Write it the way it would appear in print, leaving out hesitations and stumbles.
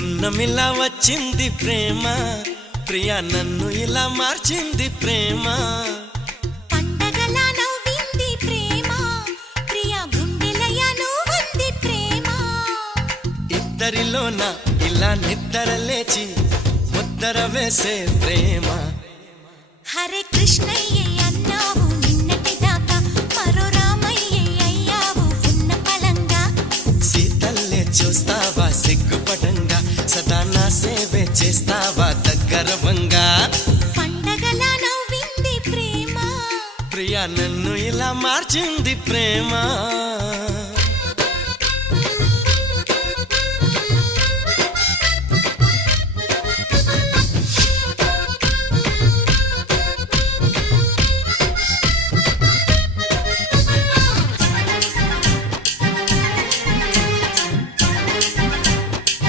పున్నమిలా వచ్చింది ప్రేమ, ప్రియా నన్ను ఇలా మార్చింది ప్రేమ. పండగలా నవ్వింది ప్రేమ, ప్రియా గుండెలయ నువ్వుంది ప్రేమ. ఇద్దరిలోన ఇలా నిద్ర లేచి ముద్దర వేసే ప్రేమ. హరే కృష్ణయ్య అన్నావు నిన్నటి దాకా, మరో రామయ్య అయ్యావు ఉన్న పలంగా. సీతల్లే చూస్తావా సిగ్గుపడంగా, సదా నా సేవే చేస్తావా దగ్గరవంగా. పండగలా నవ్వింది ప్రేమ, ప్రియా నన్ను ఇలా మార్చింది ప్రేమ.